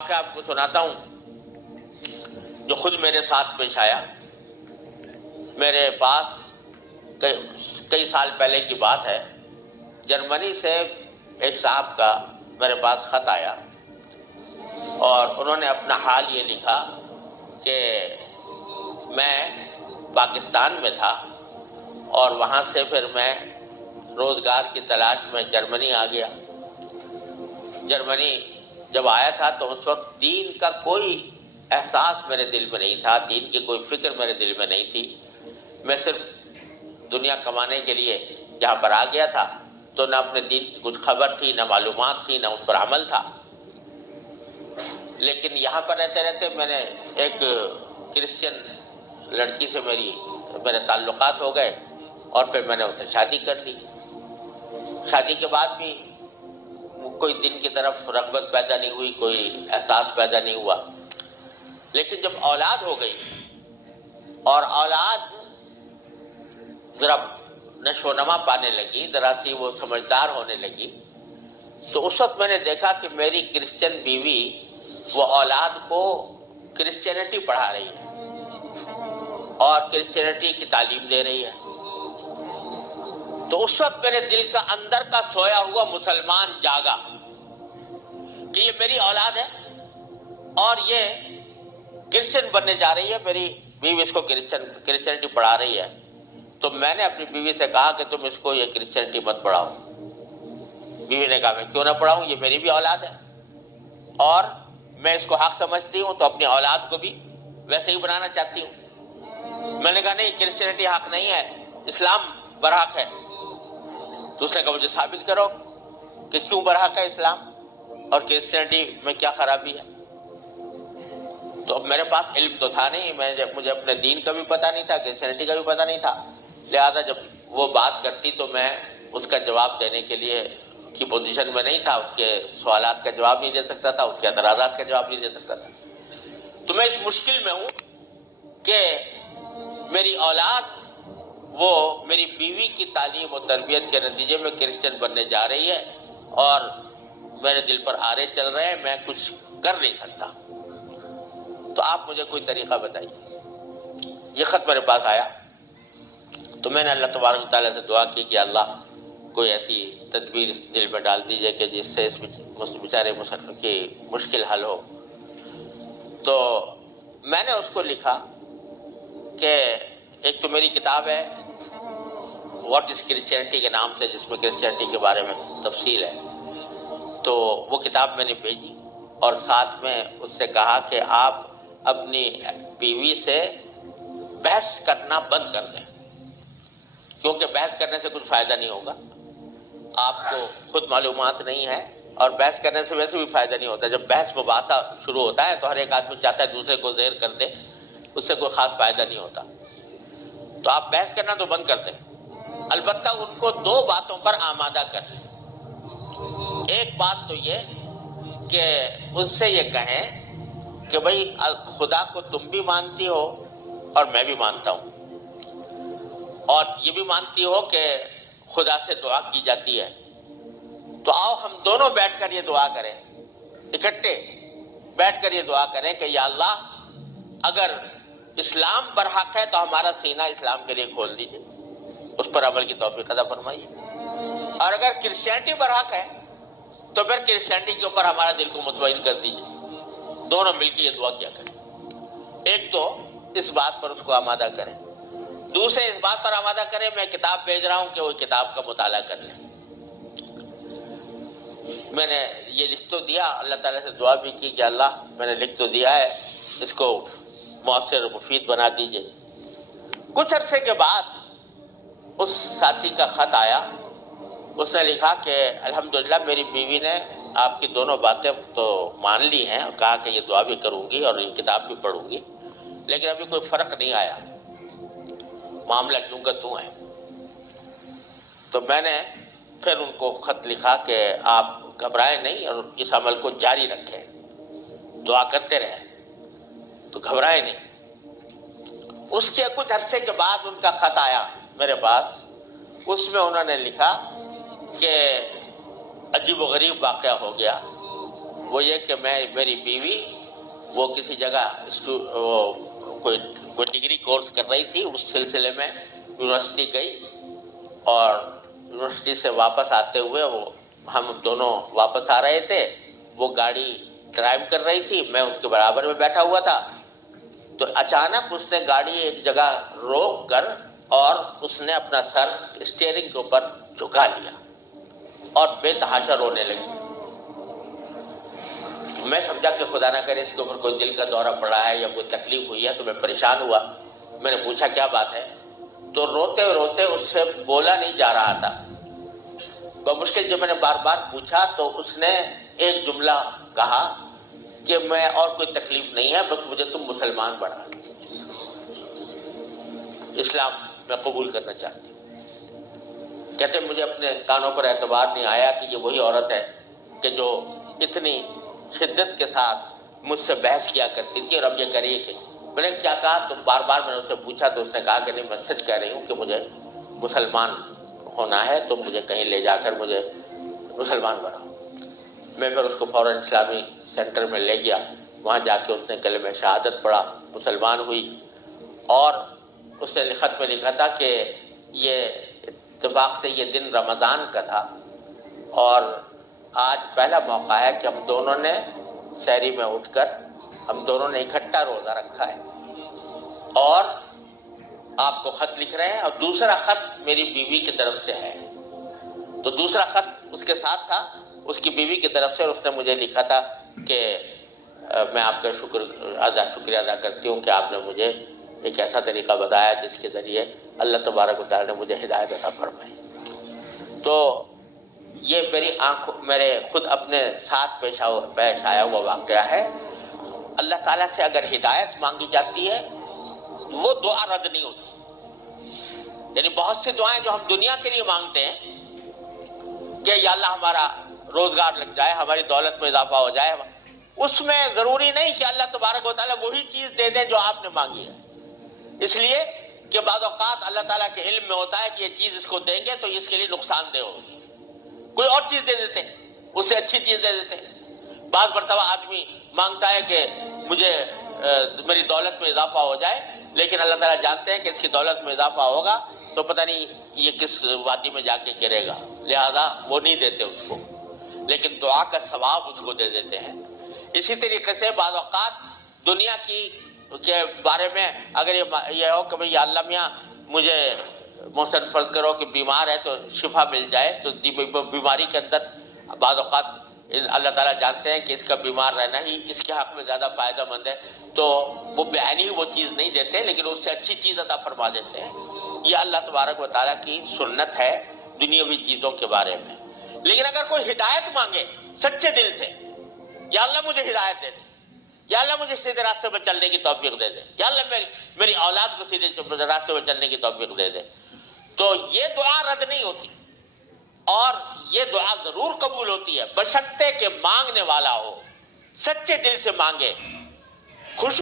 واقعہ آپ کو سناتا ہوں جو خود میرے ساتھ پیش آیا۔ میرے پاس کئی سال پہلے کی بات ہے، جرمنی سے ایک صاحب کا میرے پاس خط آیا اور انہوں نے اپنا حال یہ لکھا کہ میں پاکستان میں تھا اور وہاں سے پھر میں روزگار کی تلاش میں جرمنی آ گیا۔ جرمنی جب آیا تھا تو اس وقت دین کا کوئی احساس میرے دل میں نہیں تھا، دین کی کوئی فکر میرے دل میں نہیں تھی۔ میں صرف دنیا کمانے کے لیے جہاں پر آ گیا تھا تو نہ اپنے دین کی کچھ خبر تھی، نہ معلومات تھی، نہ اس پر عمل تھا۔ لیکن یہاں پر رہتے رہتے میں نے ایک کرسچن لڑکی سے میرے تعلقات ہو گئے اور پھر میں نے اسے شادی کر لی۔ شادی کے بعد بھی کوئی دن کی طرف رغبت پیدا نہیں ہوئی، کوئی احساس پیدا نہیں ہوا۔ لیکن جب اولاد ہو گئی اور اولاد ذرا نشو و نما پانے لگی، ذرا سی وہ سمجھدار ہونے لگی، تو اس وقت میں نے دیکھا کہ میری کرسچن بیوی وہ اولاد کو کرسچینٹی پڑھا رہی ہے اور کرسچینٹی کی تعلیم دے رہی ہے۔ تو اس وقت میرے دل کا اندر کا سویا ہوا مسلمان جاگا کہ یہ میری اولاد ہے اور یہ کرسچن بننے جا رہی ہے، میری بیوی اس کو کرسچینٹی پڑھا رہی ہے۔ تو میں نے اپنی بیوی سے کہا کہ تم اس کو یہ کرسچینٹی مت پڑھاؤ۔ بیوی نے کہا میں کیوں نہ پڑھاؤں، یہ میری بھی اولاد ہے اور میں اس کو حق سمجھتی ہوں تو اپنی اولاد کو بھی ویسے ہی بنانا چاہتی ہوں۔ میں نے کہا نہیں، کرسچینٹی حق نہیں ہے، اسلام برحق ہے۔ تو اس نے کہا مجھے ثابت کرو کہ کیوں برحق ہے اسلام اور کرسچینٹی میں کیا خرابی ہے۔ تو اب میرے پاس علم تو تھا نہیں، مجھے اپنے دین کا بھی پتہ نہیں تھا، کرسچینٹی کا بھی پتہ نہیں تھا، لہذا جب وہ بات کرتی تو میں اس کا جواب دینے کے لیے کی پوزیشن میں نہیں تھا، اس کے سوالات کا جواب نہیں دے سکتا تھا، اس کے اعتراضات کا جواب نہیں دے سکتا تھا۔ تو میں اس مشکل میں ہوں کہ میری اولاد وہ میری بیوی کی تعلیم و تربیت کے نتیجے میں کرسچن بننے جا رہی ہے اور میرے دل پر آرے چل رہے ہیں، میں کچھ کر نہیں سکتا۔ تو آپ مجھے کوئی طریقہ بتائیے۔ یہ خط میرے پاس آیا تو میں نے اللہ تبارک و تعالیٰ سے دعا کی کہ اللہ کوئی ایسی تدبیر اس دل میں ڈال دیجئے کہ جس سے اس بیچارے مسلمان کی مشکل حل ہو۔ تو میں نے اس کو لکھا کہ ایک تو میری کتاب ہے واٹ از کرسچینٹی کے نام سے، جس میں کرسچینٹی کے بارے میں تفصیل ہے، تو وہ کتاب میں نے بھیجی اور ساتھ میں اس سے کہا کہ آپ اپنی بیوی سے بحث کرنا بند کر دیں، کیونکہ بحث کرنے سے کچھ فائدہ نہیں ہوگا، آپ کو خود معلومات نہیں ہے اور بحث کرنے سے ویسے بھی فائدہ نہیں ہوتا۔ جب بحث مباحثہ شروع ہوتا ہے تو ہر ایک آدمی چاہتا ہے دوسرے کو زیر کر دے، اس سے کوئی خاص فائدہ نہیں ہوتا۔ تو آپ بحث کرنا تو بند کر دیں، البتہ ان کو دو باتوں پر آمادہ کر لیں۔ ایک بات تو یہ کہ اس سے یہ کہیں کہ بھئی خدا کو تم بھی مانتی ہو اور میں بھی مانتا ہوں، اور یہ بھی مانتی ہو کہ خدا سے دعا کی جاتی ہے، تو آؤ ہم دونوں بیٹھ کر یہ دعا کریں، اکٹھے بیٹھ کر یہ دعا کریں کہ یا اللہ اگر اسلام برحق ہے تو ہمارا سینہ اسلام کے لیے کھول دیجئے، اس پر عمل کی توفیق عطا فرمائیے، اور اگر کرسچینٹی برحق ہے تو پھر کرسچینٹی کے اوپر ہمارا دل کو مطمئن کر دیجئے۔ دونوں مل کے یہ دعا کیا کریں۔ ایک تو اس بات پر اس کو آمادہ کریں، دوسرے اس بات پر آمادہ کریں میں کتاب بھیج رہا ہوں کہ وہ کتاب کا مطالعہ کر لیں۔ میں نے یہ لکھ تو دیا، اللہ تعالیٰ سے دعا بھی کی کہ اللہ میں نے لکھ تو دیا ہے، اس کو مؤثر و مفید بنا دیجئے۔ کچھ عرصے کے بعد اس ساتھی کا خط آیا، اس نے لکھا کہ الحمدللہ میری بیوی نے آپ کی دونوں باتیں تو مان لی ہیں اور کہا کہ یہ دعا بھی کروں گی اور یہ کتاب بھی پڑھوں گی، لیکن ابھی کوئی فرق نہیں آیا، معاملہ کیوں کا توں ہے۔ تو میں نے پھر ان کو خط لکھا کہ آپ گھبرائیں نہیں اور اس عمل کو جاری رکھیں، دعا کرتے رہیں، تو گھبرائیں نہیں۔ اس کے کچھ عرصے کے بعد ان کا خط آیا میرے پاس، اس میں انہوں نے لکھا کہ عجیب و غریب واقعہ ہو گیا وہ یہ کہ میری بیوی وہ کسی جگہ کوئی ڈگری کورس کر رہی تھی، اس سلسلے میں یونیورسٹی گئی، اور یونیورسٹی سے واپس آتے ہوئے ہم دونوں واپس آ رہے تھے، وہ گاڑی ڈرائیو کر رہی تھی، میں اس کے برابر میں بیٹھا ہوا تھا، تو اچانک اس نے گاڑی ایک جگہ روک کر اور اس نے اپنا سر اسٹیئرنگ کے اوپر جھکا لیا اور بے تحاشا رونے لگی۔ میں سمجھا کہ خدا نہ کرے اس کے اوپر کوئی دل کا دورہ پڑا ہے یا کوئی تکلیف ہوئی ہے، تو میں پریشان ہوا۔ میں نے پوچھا کیا بات ہے، تو روتے روتے اس سے بولا نہیں جا رہا تھا۔ بمشکل جب میں نے بار بار پوچھا تو اس نے ایک جملہ کہا کہ میں اور کوئی تکلیف نہیں ہے، بس مجھے تم مسلمان بنا، اسلام میں قبول کرنا چاہتی ہوں۔ کہتے مجھے اپنے کانوں پر اعتبار نہیں آیا کہ یہ وہی عورت ہے کہ جو اتنی شدت کے ساتھ مجھ سے بحث کیا کرتی تھی، اور اب یہ کریے کہ میں نے کیا کہا، تو بار بار میں نے اس سے پوچھا تو اس نے کہا کہ نہیں، میں سچ کہہ رہی ہوں کہ مجھے مسلمان ہونا ہے، تو مجھے کہیں لے جا کر مجھے مسلمان بناؤ۔ میں پھر اس کو فوراً اسلامی سینٹر میں لے گیا، وہاں جا کے اس نے کلمہ شہادت پڑھا، مسلمان ہوئی، اور اس نے خط میں لکھا تھا کہ یہ اتفاق سے یہ دن رمضان کا تھا، اور آج پہلا موقع ہے کہ ہم دونوں نے سحری میں اٹھ کر ہم دونوں نے اکٹھا روزہ رکھا ہے، اور آپ کو خط لکھ رہے ہیں، اور دوسرا خط میری بیوی کی طرف سے ہے۔ تو دوسرا خط اس کے ساتھ تھا اس کی بیوی کی طرف سے، اور اس نے مجھے لکھا تھا کہ میں آپ کا شکریہ ادا کرتی ہوں کہ آپ نے مجھے ایک ایسا طریقہ بتایا جس کے ذریعے اللہ تبارک و تعالیٰ نے مجھے ہدایت عطا فرمائی۔ تو یہ میرے خود اپنے ساتھ پیش آیا ہوا واقعہ ہے۔ اللہ تعالیٰ سے اگر ہدایت مانگی جاتی ہے وہ دعا رد نہیں ہوتی۔ یعنی بہت سی دعائیں جو ہم دنیا کے لیے مانگتے ہیں کہ یا اللہ ہمارا روزگار لگ جائے، ہماری دولت میں اضافہ ہو جائے، اس میں ضروری نہیں کہ اللہ تبارک و تعالیٰ وہی چیز دے دے جو آپ نے مانگی ہے، اس لیے کہ بعض اوقات اللہ تعالیٰ کے علم میں ہوتا ہے کہ یہ چیز اس کو دیں گے تو اس کے لیے نقصان دہ ہوگی، کوئی اور چیز دے دیتے ہیں، اس سے اچھی چیز دے دیتے ہیں۔ بعض مرتبہ آدمی مانگتا ہے کہ مجھے میری دولت میں اضافہ ہو جائے، لیکن اللہ تعالیٰ جانتے ہیں کہ اس کی دولت میں اضافہ ہوگا تو پتہ نہیں یہ کس وادی میں جا کے گرے گا، لہذا وہ نہیں دیتے اس کو، لیکن دعا کا ثواب اس کو دے دیتے ہیں۔ اسی طریقے سے بعض اوقات دنیا کے بارے میں اگر یہ ہو کہ بھئی یا اللہ میاں مجھے محسن فرض کرو کہ بیمار ہے تو شفا مل جائے، تو بیماری کے اندر بعض اوقات اللہ تعالیٰ جانتے ہیں کہ اس کا بیمار رہنا ہی اس کے حق میں زیادہ فائدہ مند ہے، تو وہ بعینی وہ چیز نہیں دیتے لیکن اس سے اچھی چیز عطا فرما دیتے ہیں۔ یہ اللہ تبارک و تعالیٰ کی سنت ہے دنیاوی چیزوں کے بارے میں۔ لیکن اگر کوئی ہدایت مانگے سچے دل سے، یا اللہ مجھے ہدایت دے دے، یا اللہ مجھے سیدھے راستے پر چلنے کی توفیق دے دے، یا اللہ میری اولاد کو سیدھے راستے پر چلنے کی توفیق دے دے، تو یہ دعا رد نہیں ہوتی، اور یہ دعا ضرور قبول ہوتی ہے بشرطے کہ مانگنے والا ہو، سچے دل سے مانگے